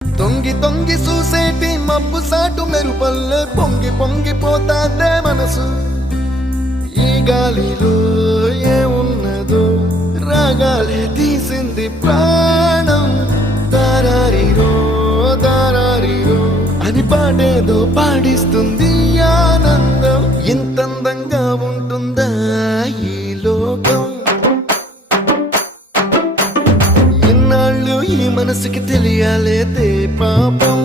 తొంగి తొంగి చూసేటి మబ్బు సాటు మెరుపల్లె పొంగి పొంగిపోతాదే మనసు. ఈ గాలిలో ఏమున్నదో రాగాలే తీసింది ప్రాణం. దారారిరో దారారిరో అని పాడేదో పాడిస్తుంది ఆనందం. ఇంతందంగా ఉంటుందా ఈ లోకం? ఇన్నాళ్ళు ఈ మనసుకి తెలియాలేదే పాపం.